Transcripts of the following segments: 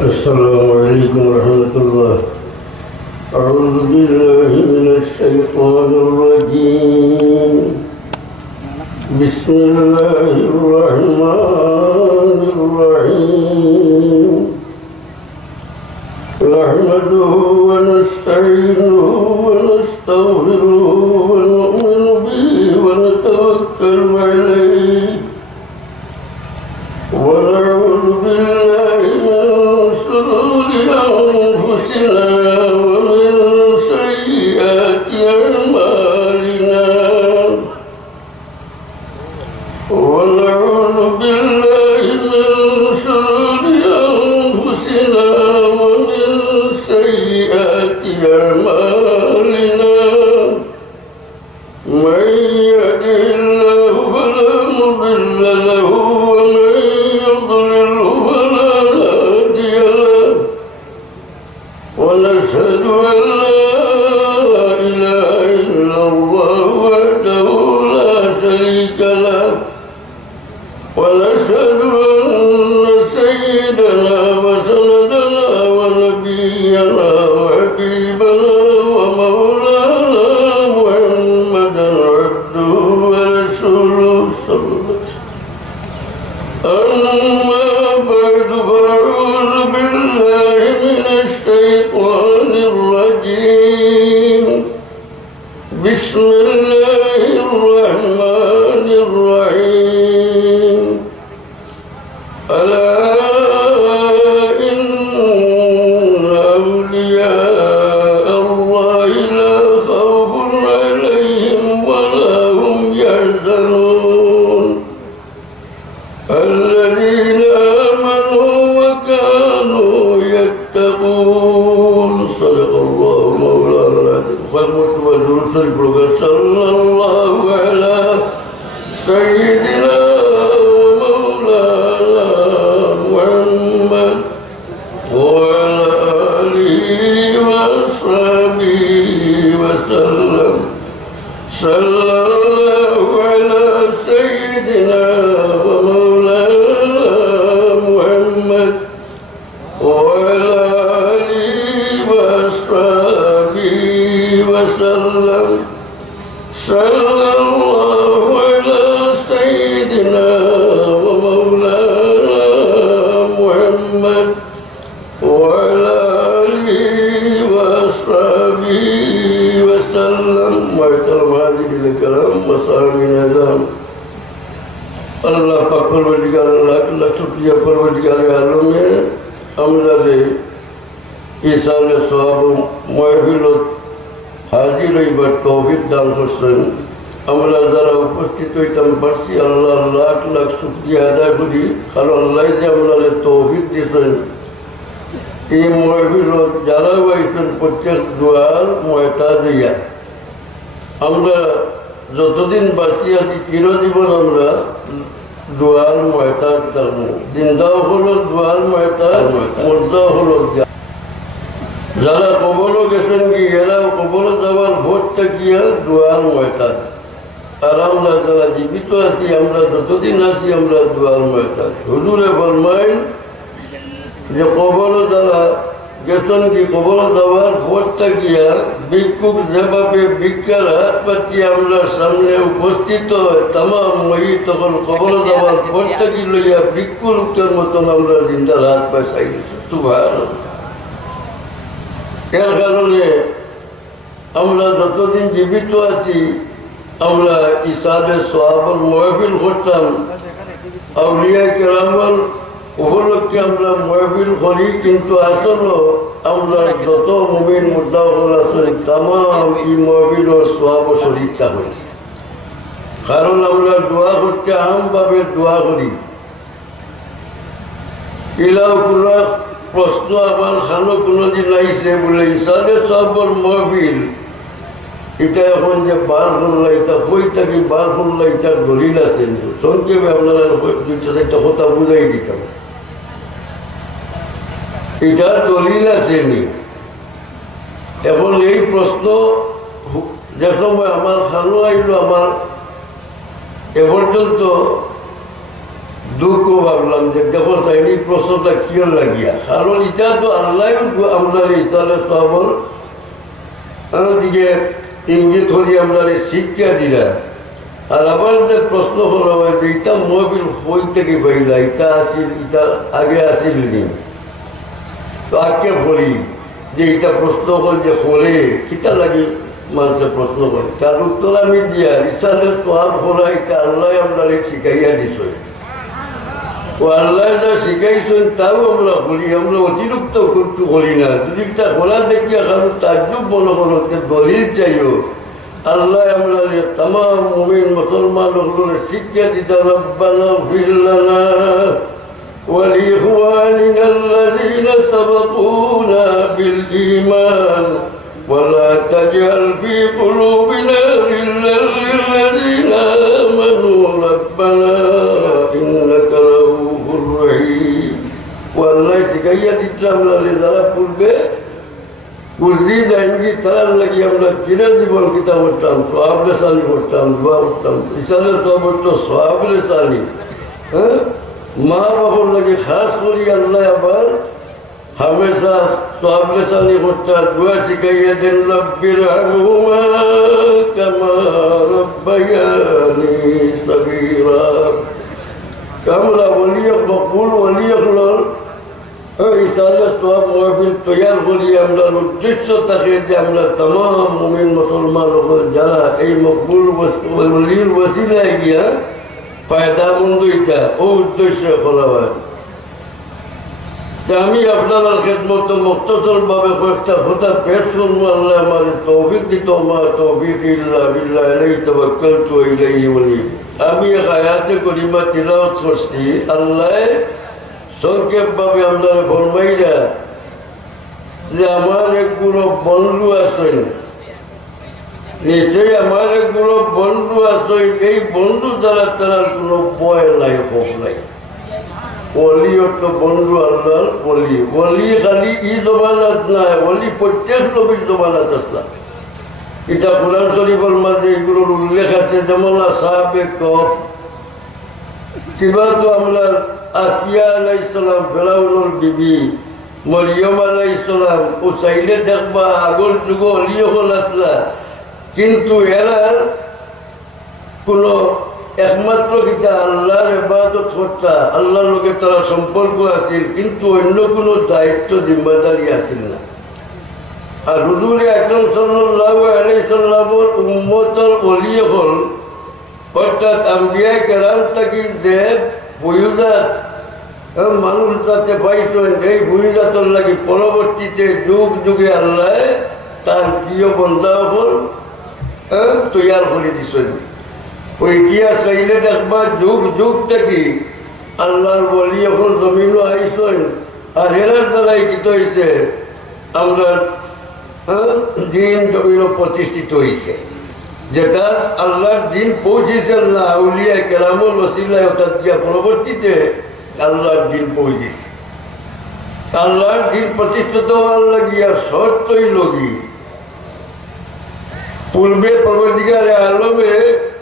السلام عليكم ورحمة الله. أعوذ بالله من الشيطان الرجيم. بسم الله الرحمن الرحيم. نحمده ونستعينه ونستغفره ونؤمن به ونتوكل عليه ونعوذ بالله من شرور أنفسنا ومن سيئات أعمالنا ونعوذ بالله من شرور أنفسنا ومن سيئات أعمالنا من يهده الله فلا مضل له ومن يضلله فلا هادي له ونشهد أن لا إله إلا الله وحده لا شريك له ونشهد أن سيدنا وسندنا ونبينا وحبيبنا ومولانا محمدا عبده ورسوله صلى الله عليه وسلم. أما بعد فأعوذ بالله من الشيطان الرجيم. بسم الله الرحمن الرحيم. ألا إن أولياء الله لا خوف عليهم ولا هم يحزنون الذين آمنوا وكانوا يتقون. صدق الله مولانا العظيم. صلى الله على سيدنا ومولانا محمد وعلى آله وأصحابه وسلم. صلى الله على سيدنا ومولانا محمد وعلى آله وأصحابه وسلم. صلى الله على سيدنا ومولانا محمد وعلى آله وأصحابه وسلم. محترم حاضرین کرام وصحابین اعظام، اللہ پاک پروردگار اللہ شکریہ پروردگار عالم میں আমরা ইসালে সওয়াব মাহফিলত হাজির হইবার তৌফিক দান করছেন। আমরা যারা উপস্থিত হইতাম পারছি আল্লাহ লাখ লাখ শুকরিয়া আদায় করি, কারণ আল্লাহ যে আমরা তৌফিক দিয়েছেন। এই মাহফিলত যারা হইছেন প্রত্যেক দোয়ার ময়তা দিয়া আমরা যতদিন বাঁচি আছি চিরজীবন আমরা দোয়ার ময়তা করবো। জিন্দাও হলো দোয়ার ময়তা, মুর্দাও হলো। যারা কবরও গেছেন কি এরাও কবর যাওয়ার ভোটটা গিয়া দোয়ার ময়তা। আর আমরা যারা জীবিত আছি আমরা যতদিন আছি আমরা দোয়ার ময়তা। হুজুরে ফরমাইন যে কবর যারা গেছেন কি কবর যাওয়ার ভোটটা গিয়া ভিক্ষুক যেভাবে ভিক্ষার হাত পাতি আমরা সামনে উপস্থিত তাম মই তখন কবর যাওয়ার ভোটটা কি লইয়া ভিক্ষু লোকের মতন আমরা জিন্দার হাত পাই গেছি। সুবহানাল্লাহ। এর কারণে আমরা যতদিন জীবিত আছি আমরা ইসালে সওয়াবর মাহফিল করতাম। আউলিয়া কেরামর উপলক্ষে আমরা মাহফিল করি, কিন্তু আসলে আমরা যত মুমিন মুর্দা হল আছেন তাম এই মাহফিলের সওয়াব শরীক থাকি। কারণ আমরা দোয়া করতে আমভাবে দোয়া করি। ইলাও কোনো প্রশ্ন আমার খানো কোনোদিন আইসে বলে ইসালে সওয়াবর মাহফিল এটা এখন যে বার করলা এটা কই থাকি বার করলা এটা দলিল আছে। সংক্ষেপে আপনারা দুইটা চারটা কথা বুঝাই দিতাম। এটা দলিল আছে নি। এখন এই প্রশ্ন যে সময় আমার খানো আইল আমার এ পর্যন্ত দুঃখ ভাবলাম যে দেখো তাইনি প্রশ্নটা কিয় লাগিয়া, কারণ এটা তো আল্লাহ আমরা ইসালে সবল দিকে ইঙ্গিত হলি আমরা শিক্ষা দিলা। আর আবার যে প্রশ্ন করা হয় যে এটা মহাবীর বই থেকে পাইলা, এটা আসিল, এটা আগে আসিল নি, তো আগে বলি যে এটা প্রশ্ন কর যে করে কিতা লাগে মানুষের প্রশ্ন করে, তার উত্তর আমি দিয়া ইসালের সব করা এটা আল্লাহ আমরা শিখাইয়া দিছ। ও আল্লাহ যা শিখাইছেন তাও আমরা বলি, আমরা অতিরিক্ত করতে বলি না। যদি তা বলা দেখিয়া কারণ তাজ্জুব মনে করতে দলিল চাইও, আল্লাহ আমরা তাম মুমিন মুসলমান শিক্ষা দিতে রব্বানা ইগফির লানা ওয়া লিইখওয়ানিনা আল্লাযীনা সাবাকুনা বিল ঈমান ওয়া লা তাজআল ফী কুলুবিনা গিল্লান লিল্লাযীনা আমানু রব্বানা ইন্নাকা রাউফুর রহিম। আল্লাহ শিখাইয়া দিতে আমরা যারা পূর্বে বুঝলি যাইনি তার লাগি আমরা চিরে জীবন কিতা করতাম, সোয়াবলে সালি করতাম, দোয়া করতাম। ইসালের সব তো সোয়াবলে সালি, হ্যাঁ, মা বাবার লাগে খাস করি আল্লাহ আবার হামেশা সোয়াবলে সালি করতাম, দোয়া শিখাইয়া দেন রব্বির হামহুমা কামা রব্বায়ানি সগীরা। আমরা ওলিয়া মকবুল ওলিয়া হল ইসালে সব মহফিল তৈয়ার করি, আমরা উদ্দেশ্য থাকে যে আমরা তাম মুমিন মুসলমান যারা এই মকবুল ওলির ওসিলায় গিয়া ফায়দামন্দ এটা ও উদ্দেশ্য করা হয়। আমি আপনার খেদমত মুক্তসরভাবে কয়েকটা কথা পেশ করবো। আল্লাহ আমার তৌফিক দিত, আমার তৌফিক ইল্লা বিল্লাহ আলাইহি তাওয়াক্কালতু ওয়া ইলাইহি উনীব। আমি এক আয়াতে করিমা তিলাওয়াত করছি। আল্লাহ সংক্ষেপভাবে আমরা ফরমাইরা যে আমার একগুলো বন্ধু আছেন, নিশ্চয়ই আমার একগুলো বন্ধু আছেন, এই বন্ধু দ্বারা তার কোনো ভয় নাই, হোক নাই। অলি তো বন্ধু আল্লাহর অলি, অলি খালি ই জমানাত নাই, অলি প্রত্যেক নবীর জমানাত আসলা। এটা কোরআন শরীফের মাঝে এগুলোর উল্লেখ আছে, যেমন সাহাবে কফ কিবা তো আমরা আসিয়া আলাইহিস সালাম, ফেরাউনের বিবি মরিয়ম আলাইহিস সালাম, ও চাইলে দেখবা আগর যুগ অলি হল আসলা, কিন্তু এরার কোনো একমাত্র কিতা আল্লাহর ইবাদত করতা, আল্লাহর লোকের তারা সম্পর্ক আছিল, কিন্তু অন্য কোনো দায়িত্ব জিম্মাদারি আছিল না। আর হুজুর আকরাম সাল্লাল্লাহু আলাইহি সাল্লামের উম্মতের ওলি হল, অর্থাৎ আম্বিয়া কেরাম থাকি যে বুয়ুজাত মানুষ যাতে পাইছেন, এই বুয়ুজাতের লাগি পরবর্তীতে যুগ যুগে আল্লাহ তার প্রিয় বন্ধা হল তৈয়ার করে দিচ্ছেন। ওই ইতিহাস চাইলে দেখবা যুগ যুগ থেকে আল্লাহর বলি এখন জমিনও আইসেন, আর এরার দ্বারাই কি হয়েছে আমরা দিন জমিনও প্রতিষ্ঠিত হয়েছে, যেটা আল্লাহর দিন পৌঁছেছেন না আউলিয়া কেরামুল ওসিলায়, অর্থাৎ দিয়া পরবর্তীতে আল্লাহর দিন পৌঁছেছে। আল্লাহর দিন প্রতিষ্ঠিত হওয়ার লাগিয়া শর্তই লগি পূর্বে পরবর্তীকালে আলমে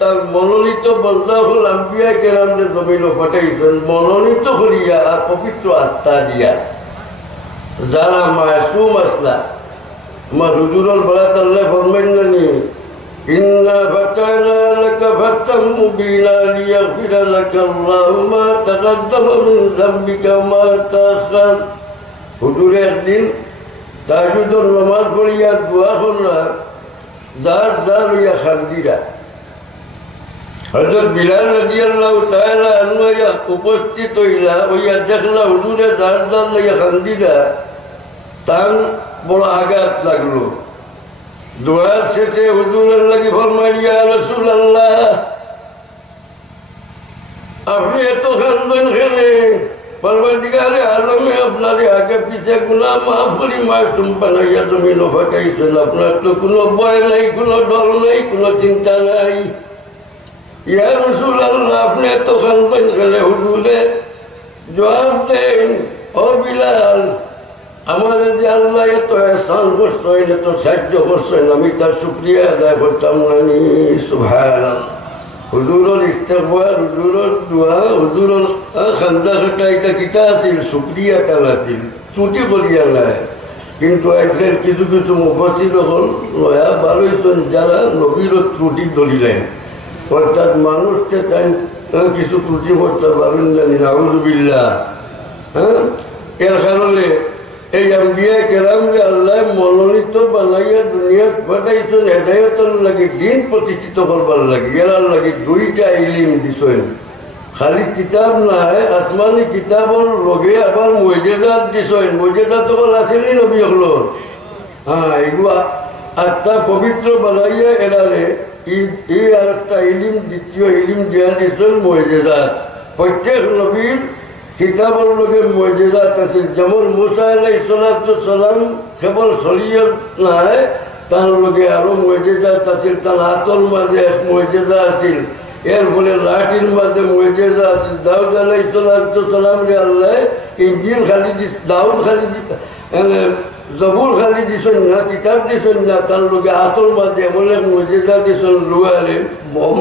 তার মনোনীত বন্ধা হল আম্বিয়া কেরামদের জমিন পাঠাইছেন, মনোনীত করিয়া আর পবিত্র আত্মা দিয়া, যারা মাসুম আসলা। আমার হুজুরুল বারাত আল্লাহ ফরমাইলেন, ইন্না ফাতানা লাকা ফাতাম মুবিনা লিয়াগফিরা লাকা আল্লাহু মা তাকাদ্দামা মিন যামবিকা মা তাআখার। হুজুরে একদিন তাহাজ্জুদের নামাজ পড়িয়া দোয়া করলেন, যার যার হইয়া খান্দিরা। হযরত বিলাল রাদিয়াল্লাহু তাআলা আনহু উপস্থিত হইলা, হইয়া দেখলা হুজুরে যার যার হইয়া খান্দিরা, তার বড় আঘাত লাগলো। দোয়ার শেষে হুজুরের লাগি ফরমাইল, ইয়া রাসূলুল্লাহ, আপনি এত খান্দন খেলে, পরবর্তীকালে আলমে আপনার আগে পিছে গুনাহ মাফ করি মাসুম বানাইয়া জমিন ফাটাইছেন, আপনার তো কোনো ভয় নাই, কোনো ডর নাই, কোনো চিন্তা নাই। ইয়া রাসূলুল্লাহ, আপনি এত খান্দন খেলে হুজুরে জবাব দেন, ও বিলাল, আমাদের যে আল্লাহ এত এহসান করছেন, এত সাহায্য করছেন, আমি তার শুকরিয়া আদায় করতাম না। সুবহানাল্লাহ। হুজুরের ইস্তেগফার, হুজুরের দোয়া, হুজুরের খান্দা খাটা এটা কিতা আছিল, শুকরিয়া কাল আছিল, ত্রুটি করিয়া নাই। কিন্তু আজকের কিছু কিছু মুফাসসির হল নয়া ভালোইছেন যারা নবীর ত্রুটি ধরিলেন, অর্থাৎ মানুষকে তাই কিছু ত্রুটি করতে পারেন জানি নাউযুবিল্লাহ। হ্যাঁ, এর কারণে এই আম্বিয়া কেরাম যে আল্লাহ মনোনীত বানাইয়া দুনিয়া পাঠাইছেন হেদায়তের লাগে, দিন প্রতিষ্ঠিত করবার লাগে, এরার লাগে দুইটা ইলিম দিছেন। খালি কিতাব নাই, আসমানি কিতাবর লগে আবার মুজিজাত দিছেন। মুজিজাত হল আসেনি নবী হলর। হ্যাঁ, এগুলো আত্মা পবিত্র বানাইয়া এরারে এই আর একটা ইলিম, দ্বিতীয় ইলিম দিয়া দিছেন মুজিজাত। প্রত্যেক নবীর কিতাবর লগে মুজিজাত আছে। যেমন মুসা আলাইহিস সালাম কেবল শরীয়ত নাই, তার লগে আরো মুজিজাত আছিল। তার হাতর মাঝে এক মুজিজা আছিল, এর ফলে লাঠির মাঝে মুজিজা আছিল। দাউদ আলাইহিস সালাম রে আল্লাহ ইনজিল খালি দিস, দাউদ খালি দিস, জবুর খালি দিছেন না, কিতাব দিছেন না, তার লগে হাতর মাঝে এমন এক মুজিজা দিছেন, লুয়ারে বম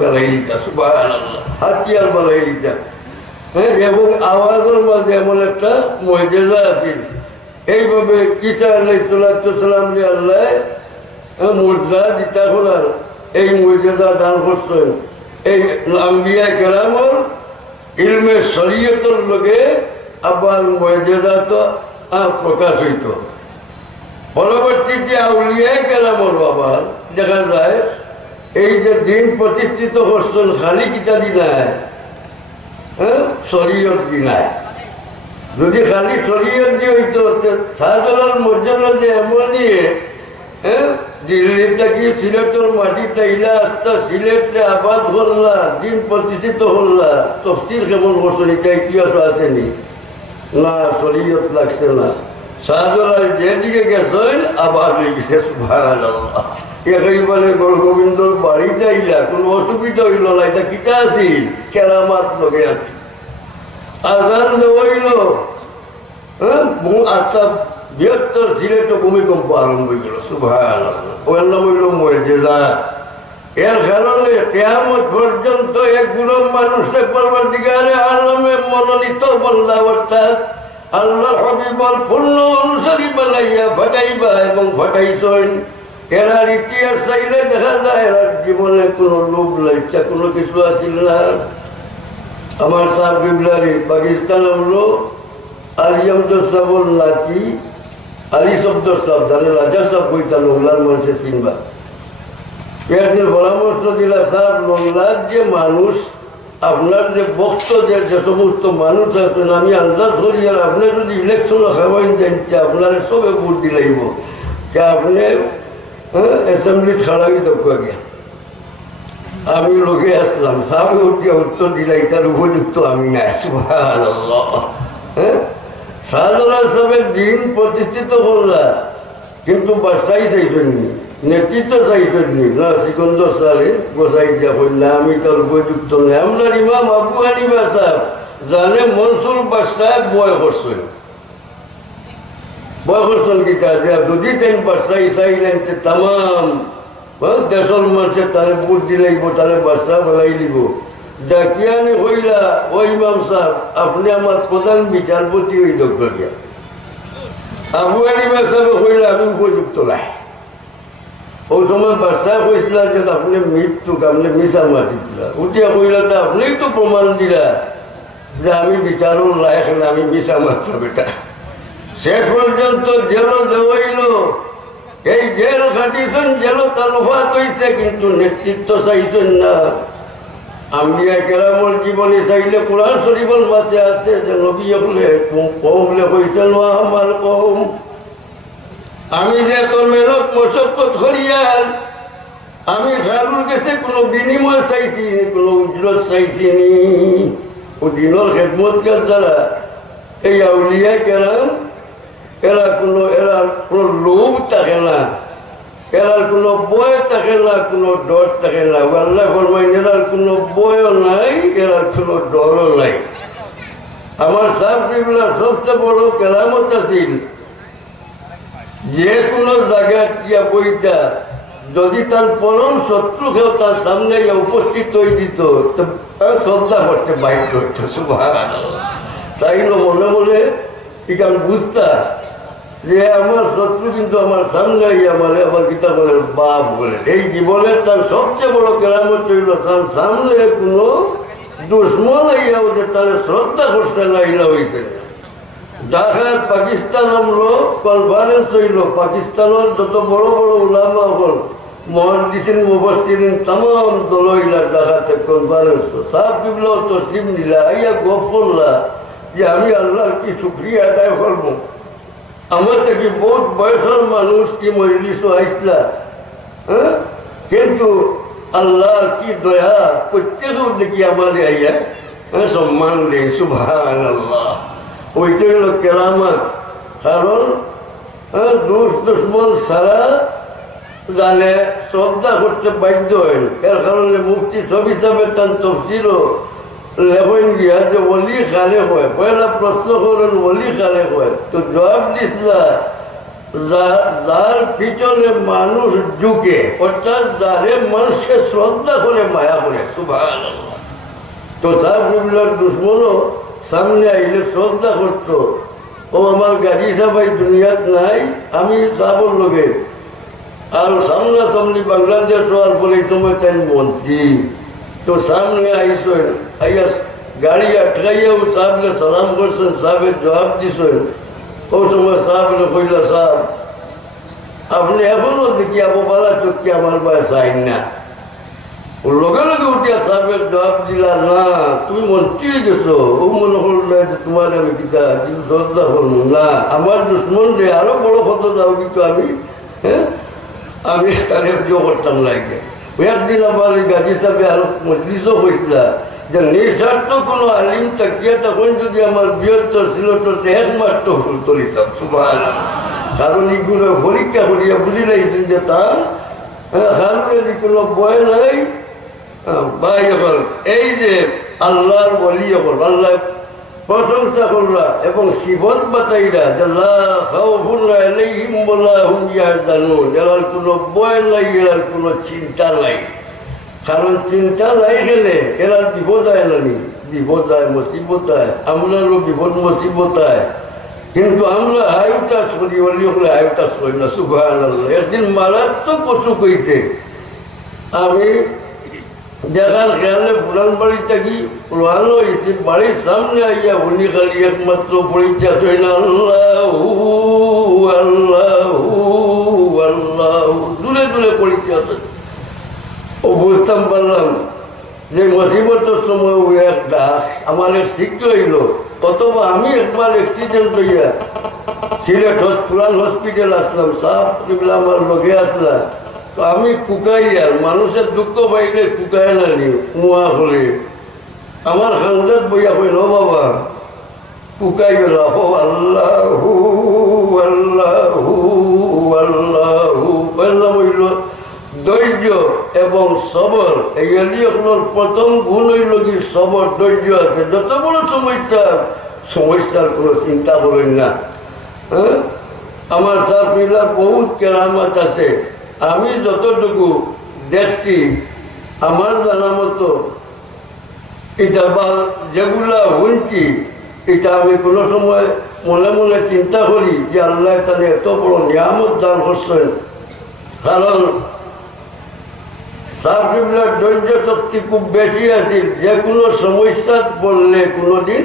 গালাই দিতা, সুবহানাল্লাহ, হাতিয়ার বানাই দিতা। হ্যাঁ, এবং আওয়াজের মাঝে এমন একটা মুজিজা আছিল। এইভাবে ঈসা আলাইহিস সালাম রে আল্লাহ মুজিজা দিতা হলার, এই মুজিজা দান করছেন। এই আম্বিয়া কেরামর ইলমে শরীয়তের লগে আবার মুজিজা তো প্রকাশ হইত। পরবর্তীতে আউলিয়া কেরামর আবার দেখা যায় এই যে দিন প্রতিষ্ঠিত করছেন খালি কিতা দিনায়, হ্যাঁ, শরীয়ত দিনায়। যদি খালি শরীয়ত দিয়ে হইতো, শাহজালাল মর্যাদা যে এমন নিয়ে, হ্যাঁ, দিল্লি থেকে সিলেটের মাটিটা ইলা আসতা, সিলেটে আবাদ হল্লা, দিন প্রতিষ্ঠিত হল্লা, তফসির কেমন করছেন, এটা ইতিহাস আসেনি না, শরীয়ত লাগছে না। শাহজালাল যেদিকে গেছেন আবাদ হয়ে গেছে, সুবহানাল্লাহ। একেবারে গোবিন্দর বাড়িতে আইলা কোনো অসুবিধা হইল না, এটা কিতা আছিল, কেরামাত লগে আছে। আজান হইল, হ্যাঁ, 72 সিলেটে ভূমিকম্প আরম্ভ হয়ে গেল, সুবহানাল্লাহ। ওর নাম হইল মুজিজা। এর কারণে কিয়ামত পর্যন্ত একগুলো মানুষে পরবর্তীকারে আলমে মনোনীত বান্দা, অর্থাৎ আল্লাহর হাবিবর পূর্ণ অনুসারী বানাইয়া ফাটাইবা এবং ফাটাইছেন। এরার ইতিহাস চাইলে দেখা যায় এরার জীবনে কোনো লোভ লাইসা কোনো কিছু আছিল না। আমার সাহেব বিবলারি পাকিস্তান হলো আলিয়ামদর সাহর নাতি আলী শব্দর সাহ, যারা রাজা সাহ কইতা লোকলার মানুষের চিনবা। একদিন পরামর্শ দিলা, সাহেব লোকলার যে মানুষ, আপনার যে বক্ত যে সমস্ত মানুষ আছেন, আমি আন্দাজ করি আর আপনি যদি ইলেকশন খাওয়াইন জানতে আপনার সবে ভোট দিলাইব, যে আপনি অ্যাসেম্বলি ছাড়াই দরকার গিয়া। আমি লোকে আসলাম, সাহেব উত্তর দিলাই, তার উপযুক্ত আমি না, সুবহানাল্লাহ। হ্যাঁ, শাহজালাল সাহেবের দিন প্রতিষ্ঠিত করলা, কিন্তু বাসাই চাইছেননি, নেতৃত্ব চাইছেননি না। সিকন্দর সালে গোসাই দিয়া কইলা আমি তার উপযুক্ত নেই। আপনার ইমাম আবু হানিফা সাহেব জানে মনসুর বাদশাহ বয় করছেন, বয় করছেন কিতা, যে যদি তেন বাদশাহ চাইলেন তাম দেশের মানুষের তারে ভোট দিলাইব, তারে বাদশাহ বলাই দিব। ডাকিয়ানি হইলা, ও ইমাম সাহেব আপনি আমার প্রধান বিচারপতি ওই দরকার। আবু হানিফা সাহেব হইলা আমি উপযুক্ত নাই। ওই সময় বাদশাহ কইছিল যে আপনি মৃত্যুক আপনি মিশা মাতি দিলা, উঠিয়া কইলা তা আপনি তো প্রমাণ দিলা যে আমি বিচারও লায়ক না, আমি মিশা মাত্র বেটা। শেষ পর্যন্ত জেল দেওয়াইল, এই জেল খাটিছেন, জেল তালুফাত হইছে, কিন্তু নেতৃত্ব চাইছেন না। আম্বিয়া কেরামর জীবনে চাইলে কোরআন শরীফের মাঝে আছে যে নবী হলে কওমলে কইতেন আমার কওম, আমি যে এত মেহনত মশক্কত করিয়ার আমি সারুর কাছে কোনো বিনিময় চাইছি, কোনো উজরত চাইছি নি। ও দিনের খেদমতকার দ্বারা এই আউলিয়া কেরাম এরা কোনো লোভ থাকে না, এরার কোনো বয় থাকে না, কোনো ডর থাকে না। আল্লাহ ফরমাইন এরার কোনো বয়ও নাই, এরার কোনো ডরও নাই। আমার সাহেবগুলার সবচেয়ে বড় কেরামত আছিল, যে কোনো জায়গা গিয়া বইটা যদি তার পরম শত্রু কেউ তার সামনে উপস্থিত হয়ে দিত তার শ্রদ্ধা করতে বাধ্য হইত। সুবহানাল্লাহ। তাই মনে মনে এখানে বুঝতা যে আমার শত্রু কিন্তু আমার সামনে মানে আমার গীতা বলে বাপ বলে। এই জীবনের তার সবচেয়ে বড় কেরামত হইল তার সামনে কোনো দুশ্মন আইয়া ওদের তার শ্রদ্ধা করছে না, ইলা হয়েছে। ঢাকায় পাকিস্তান আমলো কনফারেন্স হইল, পাকিস্তানের যত বড় বড় উলামা হল মহাদিসিন মুফাসসিরিন তামাম দল হইলা ঢাকাতে কনফারেন্স। সাহেব বিপ্লব তসলিম নিলা আইয়া গপ করলা যে আমি আল্লাহর কি শুকরিয়া আদায় করবো, আমার থেকে বহুত বয়সের মানুষ কি মজলিসও আইসলা, হ্যাঁ, কিন্তু আল্লাহ কি দয়া প্রত্যেকের দেখি আমাদের আইয়া সম্মান দেয়। সুবহানাল্লাহ। ওইটাই হলো কেরামত। কারণ দুশ্মন সারা জানে শ্রদ্ধা করতে বাধ্য হয়। এর কারণে মুফতি সব হিসাবে তার তফসিরও লেখেন গিয়া যে ওলি খালে হয়। পয়লা প্রশ্ন করেন ওলি খালে হয়, তো জবাব দিসলা যার পিছনে মানুষ ঝুঁকে, অর্থাৎ যারে মানুষকে শ্রদ্ধা করে মায়া করে। সুবহানাল্লাহ। তো সাহেব দুশ্মনও সামনে আইলে শ্রদ্ধা করত। ও আমার গাজী সাহেব দুনিয়াত নাই, আমি সাহেবর লোকে আর সামনাসামনি বাংলাদেশ হওয়ার পরে তোমার তাই মন্ত্রী। তো সামনে আইসেন, আইয়া গাড়ি আটকাইয়াও সাহেবকে সালাম করছেন, সাহেবের জবাব দিছেন। ও সময় সাহেবকে কইলা সাহেব আপনি এখনো দেখি আবহাওয়া চোখকে আমার বয়স আইন না। লগে লগে উঠিয়া সাহেবের জবাব দিলা না তুমি মন্ত্রী গেছো, ও মনে করলো যে তোমার আমি কিতা কিন্তু শ্রদ্ধা করবো না, আমার দুশ্মন যে আরো বড় কত যাও কিন্তু আমি আমি তার জো করতাম লাগে। একদিন আমার গাজী সাহেবে আরো মজলিসও হয়েছিল যে নিঃস্বার্থ কোনো আলিম তাকিয়া তখন যদি আমার বৃহত্তর ছিল তো একমাত্র ভুল তরিতাম। সুবহানাল্লাহ। কারণ এইগুলো পরীক্ষা করিয়া বুঝি লাগছেন যে তার কারণে কোনো ভয় নাই। ভাই এখন এই যে আল্লাহর বলি এখন আল্লাহ প্রশংসা করলা এবং সিবত বাতাইলা যার কোনো ভয় নাই, এরার কোনো চিন্তা নাই। কারণ চিন্তা নাই গেলে এরা বিপদ আয় নানি, বিপদ আয় মুসিবত আয়, আমরারও বিপদ মুসিবত আয়, কিন্তু আমরা হায়ুতাস করি বলি ওগুলো হায়ুতাস করি না। সুবহানাল্লাহ। একদিন মারাত্মক অসুখ হইতে আমি দেখার খেয়ালে পুরান বাড়ি থাকি পুরানো হয়েছে, বাড়ির সামনে আইয়া উনি খালি একমাত্র পরিচয় হয় না আল্লাহু আল্লাহু আল্লাহু, দূরে দূরে পরিচয় আছে। ও বুঝতাম পারলাম যে মুসিবতের সময় ওই এক ডাক আমার শিখতে হইল। অথবা আমি একবার অ্যাক্সিডেন্ট হইয়া সিলেট পুরান হসপিটাল আসলাম, সাহেব আমার লগে আসলাম। তো আমি কুকাই আর মানুষের দুঃখ পাইলে কুকায় না নি কুয়া করে আমার খান্দাত বইয়া কইল বাবা কুকাই গেল আল্লাহু আল্লাহু আল্লাহু বললাম হইল ধৈর্য এবং সবর। এই এলিয়কলোর প্রথম গুণ হইল কি সবর, ধৈর্য আছে। যত বড় সমস্যার কোনো চিন্তা করেন না। হ্যাঁ, আমার সাহেবরা বহুত কেরামত আছে। আমি যতটুকু দেখছি আমার জানা মতো এটা বা যেগুলা শুনছি এটা আমি কোনো সময় মনে মনে চিন্তা করি যে আল্লাহ তাদের এত বড় নিয়ামত দান করছেন। কারণ সাহেবরা ধৈর্য শক্তি খুব বেশি আছে, যে কোনো সমস্যা পড়লে কোনোদিন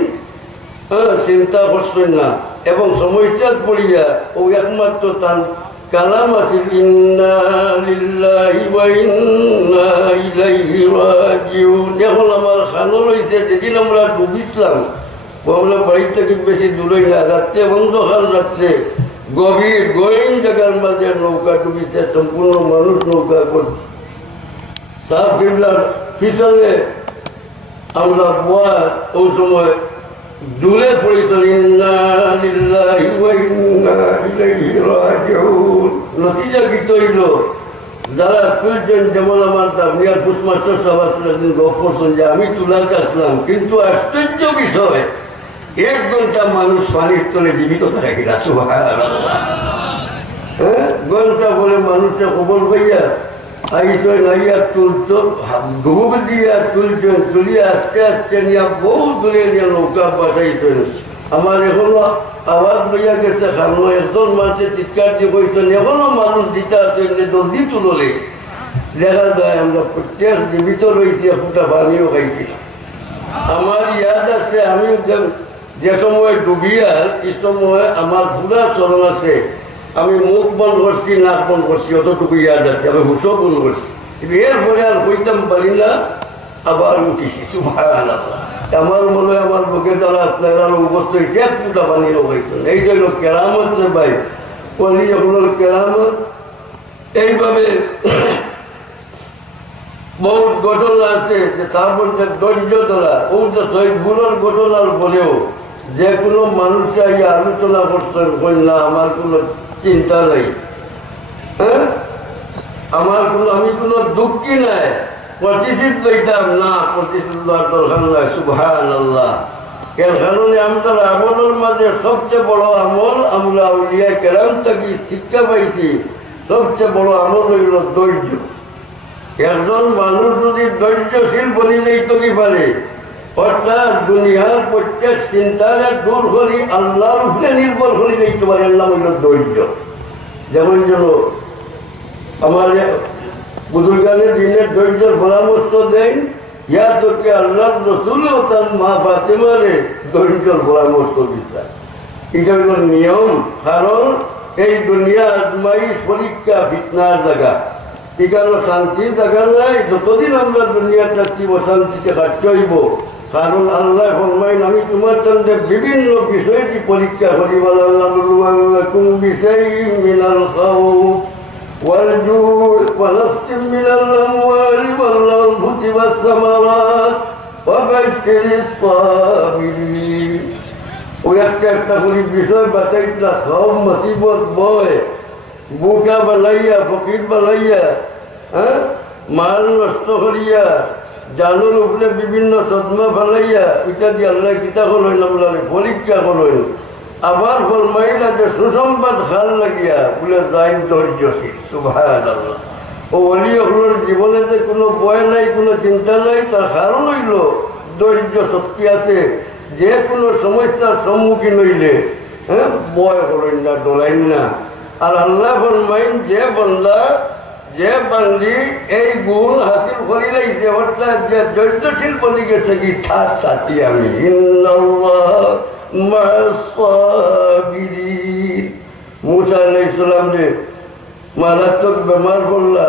চিন্তা করছেন না এবং সমস্যাত পড়িয়া ও একমাত্র তার কালাম আছে ইন্না লিল্লাহি ওয়া ইন্না ইলাইহি রাজিউন। এখন আমার খানো রয়েছে যেদিন আমরা ডুবিছিলাম আমরা বাড়ি থেকে বেশি দূরে না, রাত্রে অন্ধকার রাত্রে গভীর গহীন জায়গার মাঝে নৌকা ডুবিছে, সম্পূর্ণ মানুষ নৌকা করছে। সাহেবরা পিছনে আমরা বোয়া ওই সময় দূরে পড়েছিল ইন্না লিল্লাহি ওয়া ইন্না ইলাইহি রাজিউন। নতিজা গীত হইল যারা তুলছেন, যেমন আমার দামিয়ার পুষ্পমাস্টার সাহেব আসলেন গপ করছেন যে আমি তুলাতে আসলাম, কিন্তু আশ্চর্য বিষয় 1 ঘন্টা মানুষ পানির তলে জীবিত থাকে কিনা। সুবহানাল্লাহ। হ্যাঁ, ঘন্টা বলে মানুষের খবর পাইয়া আইসো নাইয়া তুলতো ডুব দিয়া তুলছেন, তুলিয়ে আস্তে আস্তে নিয়ে বহু দূরে নিয়ে নৌকা পাঠাইছেন। আমার এখনো আওয়াজ লইয়া গেছে, খানো একজন মানুষের চিৎকার দিয়ে কইতেন, এখনো মানুষ দিতে আছেন জলদি তুললে দেখা যায় আমরা প্রত্যেক জীবিত রয়েছি, একটা পানিও খাইছিলাম। আমার ইয়াদ আছে, আমিও যে সময় ডুবিয়ার এই সময় আমার পুরা চরণ আছে, আমি মুখ বন্ধ করছি, নাক বন্ধ করছি, অতটুকু ইয়াদ আছে, আমি হুসও বন্ধ করছি। এরপরে আর হইতাম পারি না, আবার উঠিছি। সুবহানাল্লাহ। আমার মনে হয় আমার বুকে তারা আপনার অবস্থা এক ফুটা পানি হইতেন। এই জন্য কেরামত রে ভাই, অলি আপনার কেরামত। এইভাবে বহুত ঘটনা আছে যে তারপর যে ধৈর্য ধরা, ও যে শহীদগুলোর ঘটনার বলেও যে কোনো মানুষকে আলোচনা করতেন, না আমার কোনো চিন্তা নেই, হ্যাঁ আমার আমি কোনো দুঃখী নাই, প্রতিশোধ লইতাম না, প্রতিশোধ লওয়ার দরকার নাই। সুবহানাল্লাহ। এর কারণে আমাদের আমলের মাঝে সবচেয়ে বড় আমল আমরা আউলিয়া কেরাম থেকে শিক্ষা পাইছি, সবচেয়ে বড় আমল হইল ধৈর্য। একজন মানুষ যদি ধৈর্যশীল বলিলেই তো কি পারে, অর্থাৎ দুনিয়ার প্রত্যেক চিন্তারে দূর করি আল্লাহর উপরে নির্ভর করিলেই তোমার নাম হইল ধৈর্য। যেমন যেন আমার বুজুর্গানের দিনের ধৈর্যের পরামর্শ দেন, ইয়া তোকে আল্লাহর রসুলও তার মা ফাতেমারে ধৈর্যের পরামর্শ দিতেন। এটা হইল নিয়ম। কারণ এই দুনিয়া আজমাইশ পরীক্ষা ফিতনার জায়গা, এখানে শান্তির জায়গা নাই। যতদিন আমরা দুনিয়াতে আছি অশান্তিতে কাটতে হইব। কারণ আল্লাহ ফরমাইন, আমি তোমার সঙ্গে বিভিন্ন বিষয়টি পরীক্ষা করি। ওয়ালাল্লাহুম বিশাইইন মিনাল খাউফ ওয়াল জু'i ওয়া নাফসিন মিনাল আমওয়ালি ওয়াল আনফুসি ওয়াস সামারাত ওয়া বাশশিরিস সাবিরিন। ওই একটা করে বিষয় বাতাইতলা, সব মুসিবত বয় বুকা বালাইয়া, ফকির বালাইয়া, হ্যাঁ মাল নষ্ট করিয়া, জানুর উপরে বিভিন্ন সদমা ফালাইয়া, এটা দিয়ে আল্লাহ কিতা করলেন, আমরা পরীক্ষা করলেন। আবার ফরমাইলা যে সুসংবাদ খাল লাগিয়া বলে যাই ধৈর্যশীল। সুবহানাল্লাহ। ও অলিয়গুলোর জীবনে যে কোনো ভয় নাই, কোনো চিন্তা নাই, তার কারণ হইল ধৈর্য শক্তি আছে। যে কোনো সমস্যার সম্মুখীন হইলে হ্যাঁ ভয় করেন না, ডলাইন না। আর আল্লাহ ফরমাইন, যে বান্দা যে বান্দি এই গুণ হাসিল করি লাইছে, অর্থাৎ যে ধৈর্যশীল বলি গেছে কি তার সাথী আমি। মুসা আলাইহিস সালাম যে মারাত্মক বেমার পড়লা,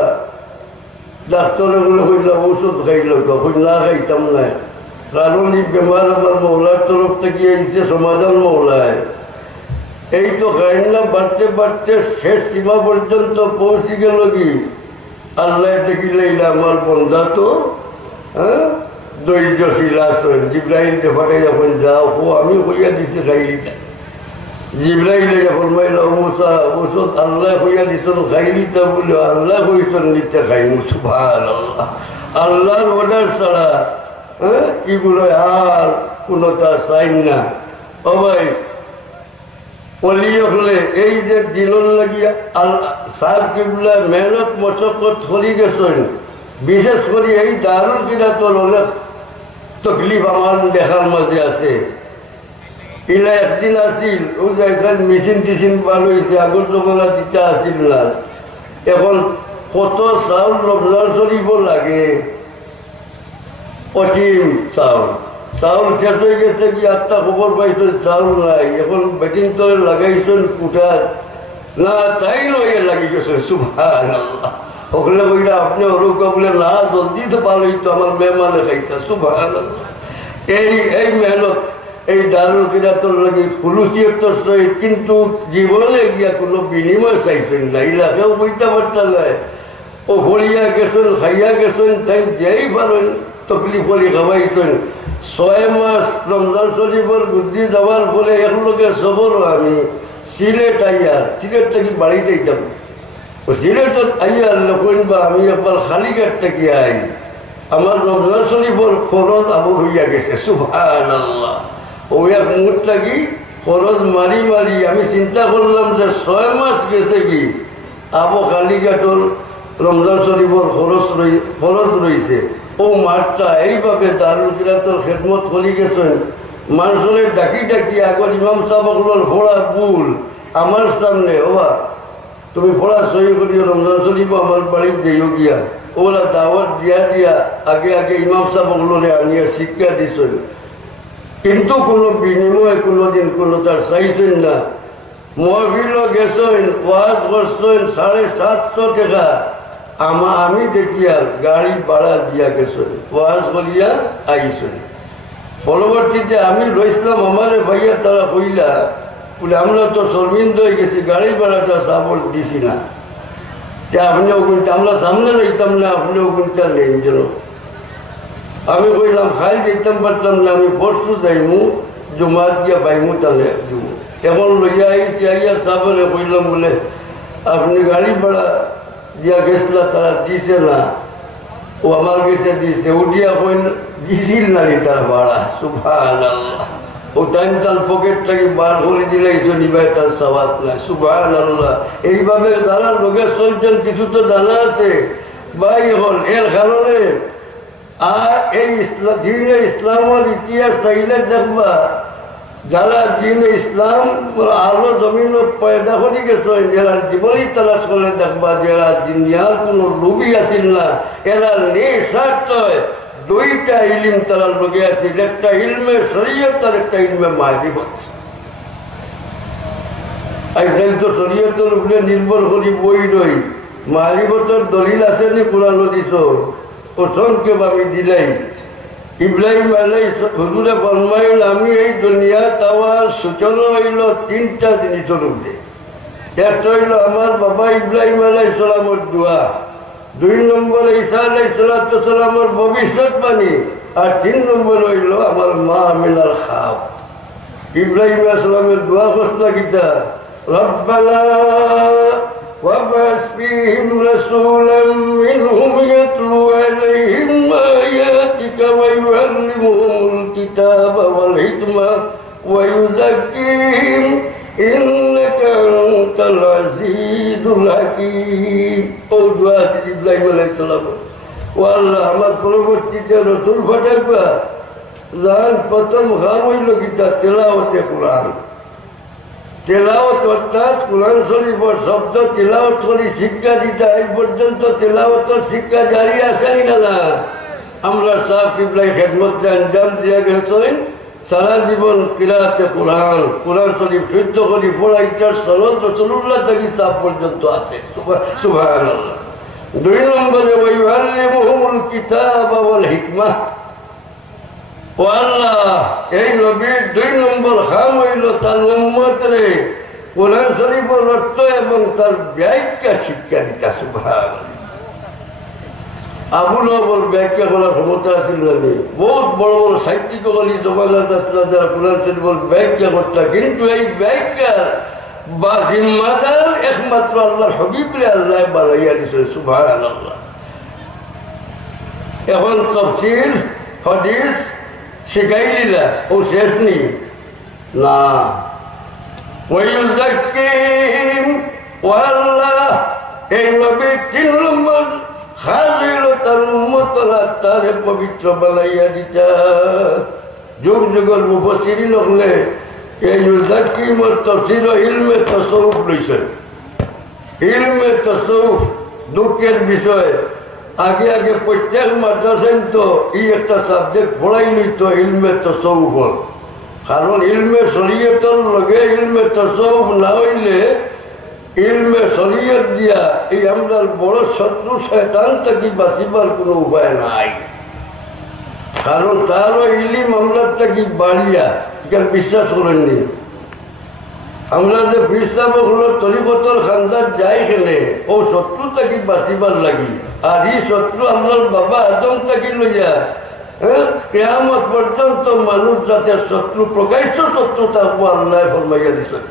ডাক্তারে বলে হইলা ঔষধ খাইল, কখন না খাইতাম না, কারণ এই বেমার আমার মৌলার তরফ থেকে এসে সমাধান মৌলায়। এই তো খাইনা বাড়তে বাড়তে শেষ সীমা পর্যন্ত পৌঁছে গেল কি আল্লাহ দেখিলে আমার বন্ধা তো হ্যাঁ ধৈর্যশীল আসেন। জিব্রাইলকে ফাটাই যখন যাও, ও আমি হইয়া দিতে খাইলিটা। জিব্রাইলে যখন মাইলা মুসা ওষুধ আল্লাহ হইয়া দিতেন খাইলিটা বলে, আল্লাহ হইতেন নিতে খাইমু। সুবহানাল্লাহ। আল্লাহর অর্ডার ছাড়া হ্যাঁ এগুলো আর কোনোটা চাই না। ও ভাই হলে এই যে দিলন লাগিয়া সাহেব কিবলা মেহনত মশক্কত করি গেছেন, বিশেষ করে এই দারুল কিরাতল অনেক তকলিফ আমার দেখার মাঝে আছে। ইলা একদিন আসিল, ও যাইছেন মেশিন টিশিন ভালো হয়েছে, আগর জমানা দিতে আসিল না। এখন কত চাউল রমজান শরীফ লাগে, অসীম চাউল। চাউল শেষ হয়ে গেছে কি একটা খবর পাইছেন চাউল নাই, এখন বেটিং তলে লাগাইছেন কুঠার না, তাই লইয়ে লাগি গেছে। সুবহানাল্লাহ। ওখানে বইলা আপনি ওরকম বলে না, জলদি তো ভালো হইতো, আমার মেহমানে খাইতা। সুবহানাল্লাহ। এই মেহনত এই দারুল কিরাতর লাগে খুলুসিয়তর সহিত, কিন্তু জীবনে গিয়া কোনো বিনিময় চাইছেন না, এলাকাও বইতে পারতেন নাই। ও ভরিয়া গেছেন, খাইয়া গেছেন, তাই যেই পারেন তকলিফ করে খাওয়াইছেন। 6 মাস রমজান শরীফের বুদ্ধি যাওয়ার পরে একলোকে সবর আমি সিলেট আইয়ার, সিলেট থেকে বাড়িতে যাব। সিলেটত আইয়ার লোকন বা আমি একবার খালিঘাট থেকে আই, আমার রমজান শরীফের খরচ আবু হইয়া গেছে। সুবহানাল্লাহ। ওই এক মুঠ থাকি খরচ মারি মারি আমি চিন্তা করলাম যে 6 মাস গেছে কি আবু খালিঘাটর রমজান শরীফর খরচ রয়েছে ও মাঠটা এইভাবে দারুল কিরাতর খেদমত করে গেছেন মানুষের ডাকি ডাকি আগর ইমাম সাহেবগুলোর ফোড়া ভুল আমার সামনে ওবা তুমি ফোড়া সহি করিও রমজান শরীফ আমার বাড়ির যেও গিয়া ওরা দাওয়াত দিয়া দিয়া আগে আগে ইমাম সাহেবগুলোরে আনিয়া শিক্ষা দিছেন কিন্তু কোনো বিনিময়ে কোনোদিন কোনো তার চাইছেন না মহফিল গেছেন ওয়াজ করছেন 750 টাকা আমি দেখিয়া গাড়ি ভাড়া দিয়া গেছেন ওয়াজ করিয়া আইছেন পরবর্তীতে আমি রইছিলাম আমার ভাইয়া তারা কইলা বলে আমরা তো শর্মিন্দ হয়ে গেছি গাড়ি ভাড়াটা সাপোর দিছি না আপনিও কিন্তু আমরা সামনে যাইতাম না আপনিও কিন্তু নেই যেন আমি কইলাম খাই যেতাম পারতাম না আমি পরশু যাইমু জমাত গিয়া পাইমু তাহলে এখন লইয়া আইসি আইয়া সাপরে কইলাম বলে আপনি গাড়ি ভাড়া দিয়া গেছিলা তারা দিছে না ও আমার কাছে দিছে উঠিয়া কইল দিছিল না তার ভাড়া সুবহানাল্লাহ ও টাইম তার পকেট থেকে বার করে দিলাইছো নিবাই তার সওয়াব না সুবহানাল্লাহ এইভাবে যারা লোকে চলছেন কিছু তো জানা আছে ভাই হল এর কারণে আর এই দিনে ইসলামের ইতিহাস চাইলে দেখবা যারা দিনে ইসলাম আরো জমিন পয়দা করে গেছেন যারা জীবনই তালাশ করে দেখবা যারা দুনিয়ার কোনো লোভী আসিল না এরা নিঃস্বার্থ দুইটা ইলিম তারা লোকে আসিল একটা ইলমে শরীয়ত আর একটা ইলমে মারিফত আজকাল তো শরীয়তের উপরে নির্ভর করি বই রই মারিফতের দলিল আছে নি কোরআন দিছ অসংখ্য ভাবে দিলাই ইব্রাহিম আলাইহিস হুজুরে ফরমাইল আমি এই দুনিয়াত আমার সূচনা হইল 3টা জিনিসের উপরে একটা হইল আমার বাবা ইব্রাহিম আলাইহিস সালামের দোয়া 2 নম্বর ঈসা আলাইহিস সালামের ভবিষ্যৎবাণী আর 3 নম্বর হইল আমার মা আমিনার খাব ইব্রাহিম আলাইহিস সালামের দোয়া ঘোষণা কিতা রব্বানা وابعث فيهم رسولا منهم يتلو عليهم آياتك ويعلمهم الكتاب والحكمة ويزكيهم إنك أنت العزيز الحكيم ও দোয়া ইব্রাহিম আলাইহিস সালাম ও আল্লাহ আমার পরবর্তীতে রাসূল ফাটাইবা যার প্রথম কাম হইল কিতা তেলাওয়াতে কোরআন তেলাওয়াত অর্থাৎ কোরআন শরীফের শব্দ তেলাওয়াত করে শিক্ষা দিতে এই পর্যন্ত তেলাওয়াতের শিক্ষা জারি আসেনি না আমরা সাহেব কিবলাই খেদমতকে আঞ্জাম দিয়ে গেছেন সারা জীবন কিরাতে কোরআন কোরআন শরীফ শুদ্ধ করে পড়াইটার সনদ রাসূলুল্লাহ থেকে সাহেব পর্যন্ত আছে সুবহানাল্লাহ 2 নম্বরে ওয়াইউআল্লিমুহুমুল কিতাব ওয়াল হিকমাহ ও আল্লাহ এই নবীর 2 নম্বর কাম হইল তার উম্মতরে কোরআন শরীফের অর্থ এবং তার ব্যাখ্যা শিক্ষা দিতা সুবহানাল্লাহ আবু নবর ব্যাখ্যা করার ক্ষমতা ছিল না বহুত বড় বড় সাহিত্যিক বলি জমানাত আসলা যারা কোরআন শরীফের ব্যাখ্যা করতা কিন্তু এই ব্যাখ্যা বা জিম্মাদার একমাত্র আল্লাহর হবিবরে আল্লাহ বানাইয়া দিছে সুবহানাল্লাহ এখন তাফসীর হাদিস শিখাই দিলা ও শেষ নেই না ওয়ায়ুযাক্কিহিম ও আল্লাহ এই নবী 3 নম্বর খালিল তার উম্মতরা তারে পবিত্র বানাইয়া দিতা যুগ যুগের মুফাসসিরিন হলে এই ইউযাক্কিহিমের তাফসীর ইলমে তাসাউফ লইছে ইলমে তাসাউফ দুঃখের বিষয় আগে আগে প্রত্যেক মাদ্রাসায় তো এই একটা সাবজেক্ট পড়াই নিত ইলমে তাসাউফ কারণ ইলমে শরীয়তের লগে ইলমে তাসাউফ না হইলে ইলমে শরীয়ত দিয়া এই আমরা বড় শত্রু শয়তান থেকে বাঁচিবার কোনো উপায় নাই কারণ তারও ইলিম আমরা থেকে বাড়িয়া এখানে বিশ্বাস করেননি আমরা যে বিশ্বাসগুলো তরিকতর খানদার যাই খেলে ও শত্রু থেকে বাঁচিবার লাগি আর এই শত্রু আমার বাবা আদম থেকে লইয়া কিয়ামত পর্যন্ত মানুষ যাতে শত্রু প্রকাশ্য শত্রু থাকবো আল্লাহ ফরমাইয়া দিচ্ছেন।